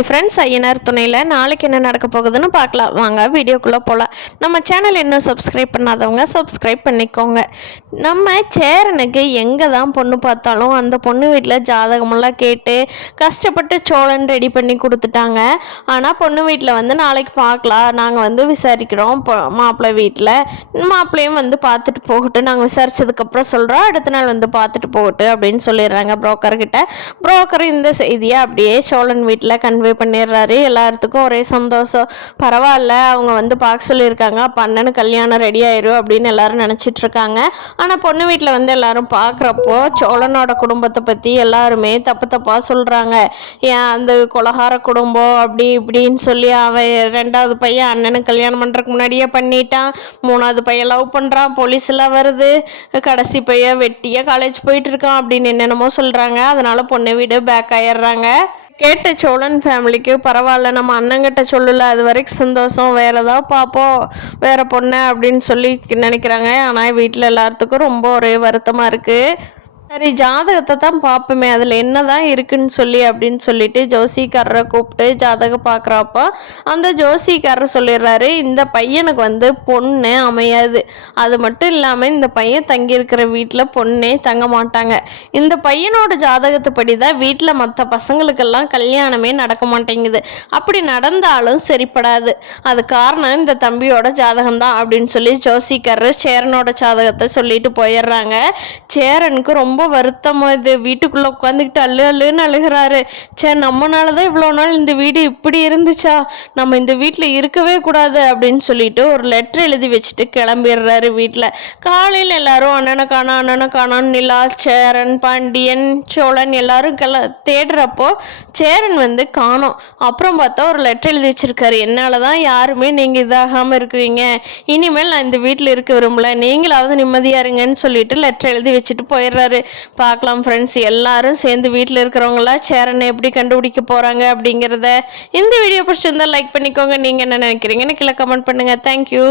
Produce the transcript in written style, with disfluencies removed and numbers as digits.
Hi friends, Ayyanar துணையில் நாளைக்கு என்ன நடக்க போகுதுன்னு பார்க்கலாம். வாங்க வீடியோக்குள்ளே போகலாம். நம்ம சேனல் இன்னும் சப்ஸ்கிரைப் பண்ணாதவங்க சப்ஸ்கிரைப் பண்ணிக்கோங்க. நம்ம சேரனுக்கு எங்கே தான் பொண்ணு பார்த்தாலும் அந்த பொண்ணு வீட்டில் ஜாதகமெல்லாம் கேட்டு கஷ்டப்பட்டு சோழன் ரெடி பண்ணி கொடுத்துட்டாங்க. ஆனால் பொண்ணு வீட்டில் வந்து நாளைக்கு பார்க்கலாம், நாங்கள் வந்து விசாரிக்கிறோம் மாப்பிள்ளை வீட்டில், மாப்பிள்ளையும் வந்து பார்த்துட்டு போகட்டும், நாங்கள் விசாரித்ததுக்கப்புறம் சொல்கிறோம், அடுத்த நாள் வந்து பார்த்துட்டு போகட்டும் அப்படின்னு சொல்லிடுறாங்க புரோக்கர்கிட்ட. புரோக்கர் இந்த செய்தியை அப்படியே சோழன் வீட்டில் கன்வே பண்ணிடுறாரு. எல்லாத்துக்கும் ஒரே சந்தோஷம். பரவாயில்ல, அவங்க வந்து பார்க்க சொல்லியிருக்காங்க, அப்போ அண்ணனு கல்யாணம் ரெடி ஆயிரும் அப்படின்னு எல்லாரும் நினச்சிட்டு இருக்காங்க. ஆனால் பொண்ணு வீட்டில் வந்து எல்லாரும் பார்க்குறப்போ சோழனோட குடும்பத்தை பற்றி எல்லாருமே தப்பு தப்பாக சொல்கிறாங்க. ஏன் அந்த கொலகார குடும்பம் அப்படி இப்படின்னு சொல்லி அவன் ரெண்டாவது பையன் அண்ணனுக்கு கல்யாணம் பண்ணுறதுக்கு முன்னாடியே பண்ணிட்டான், மூணாவது பையன் லவ் பண்ணுறான், போலீஸ்லாம் வருது, கடைசி பையன் வெட்டியாக காலேஜ் போயிட்டு இருக்கான் அப்படின்னு என்னென்னமோ சொல்கிறாங்க. அதனால பொண்ணு வீடு பேக் ஆயிடுறாங்க. கேட்ட சோழன் ஃபேமிலிக்கு பரவாயில்ல, நம்ம அண்ணங்கிட்ட சொல்லல, அது வரைக்கும் சந்தோஷம், வேறு ஏதாவது பார்ப்போம், வேறு பொண்ணு அப்படின்னு சொல்லி நினைக்கிறாங்க. ஆனால் வீட்டில் எல்லாத்துக்கும் ரொம்ப ஒரே வருத்தமாக இருக்குது. சரி, ஜாதகத்தை தான் பார்ப்போமே, அதில் என்ன தான் இருக்குன்னு சொல்லி அப்படின்னு சொல்லிட்டு ஜோசிக்காரரை கூப்பிட்டு ஜாதகம் பார்க்குறப்போ அந்த ஜோசிக்காரர் சொல்லிடுறாரு, இந்த பையனுக்கு வந்து பொண்ணு அமையாது, அது மட்டும் இல்லாமல் இந்த பையன் தங்கியிருக்கிற வீட்டில் பொண்ணே தங்க மாட்டாங்க, இந்த பையனோட ஜாதகத்துப்படி தான் வீட்டில் மற்ற பசங்களுக்கெல்லாம் கல்யாணமே நடக்க மாட்டேங்குது, அப்படி நடந்தாலும் சரிப்படாது, அது காரணம் இந்த தம்பியோட ஜாதகம் தான் அப்படின்னு சொல்லி ஜோசிக்காரர் சேரனோட ஜாதகத்தை சொல்லிட்டு போயிடுறாங்க. சேரனுக்கு ரொம்ப வருத்தமாக இது, வீட்டுக்குள்ளே உட்காந்துக்கிட்டு அழுன்னு அழுகிறாரு. சே, நம்மனால தான் இவ்வளோ நாள் இந்த வீடு இப்படி இருந்துச்சா, நம்ம இந்த வீட்டில் இருக்கவே கூடாது அப்படின்னு சொல்லிட்டு ஒரு லெட்டர் எழுதி வச்சுட்டு கிளம்பிடுறாரு வீட்டில். காலையில் எல்லாரும் அண்ணனை காணோம் நிலா, சேரன், பாண்டியன், சோழன் எல்லாரும் தேடுறப்போ சேரன் வந்து காணோம். அப்புறம் பார்த்தா ஒரு லெட்டர் எழுதி வச்சிருக்காரு, என்னால் தான் யாருமே நீங்கள் இதாகாமல் இருக்கிறீங்க, இனிமேல் நான் இந்த வீட்டில் இருக்க விரும்பல, நீங்களாவது நிம்மதியாக இருங்கன்னு சொல்லிட்டு லெட்டர் எழுதி வச்சுட்டு போயிடுறாரு. பார்க்கலாம் ஃப்ரெண்ட்ஸ், எல்லாரும் சேர்ந்து வீட்டில் இருக்கிறவங்களா சேரனை எப்படி கண்டுபிடிக்க போகிறாங்க அப்படிங்கிறத. இந்த வீடியோ பிடிச்சிருந்தா லைக் பண்ணிக்கோங்க. நீங்கள் என்ன நினைக்கிறீங்கன்னு கீழே கமெண்ட் பண்ணுங்கள். தேங்க்யூ.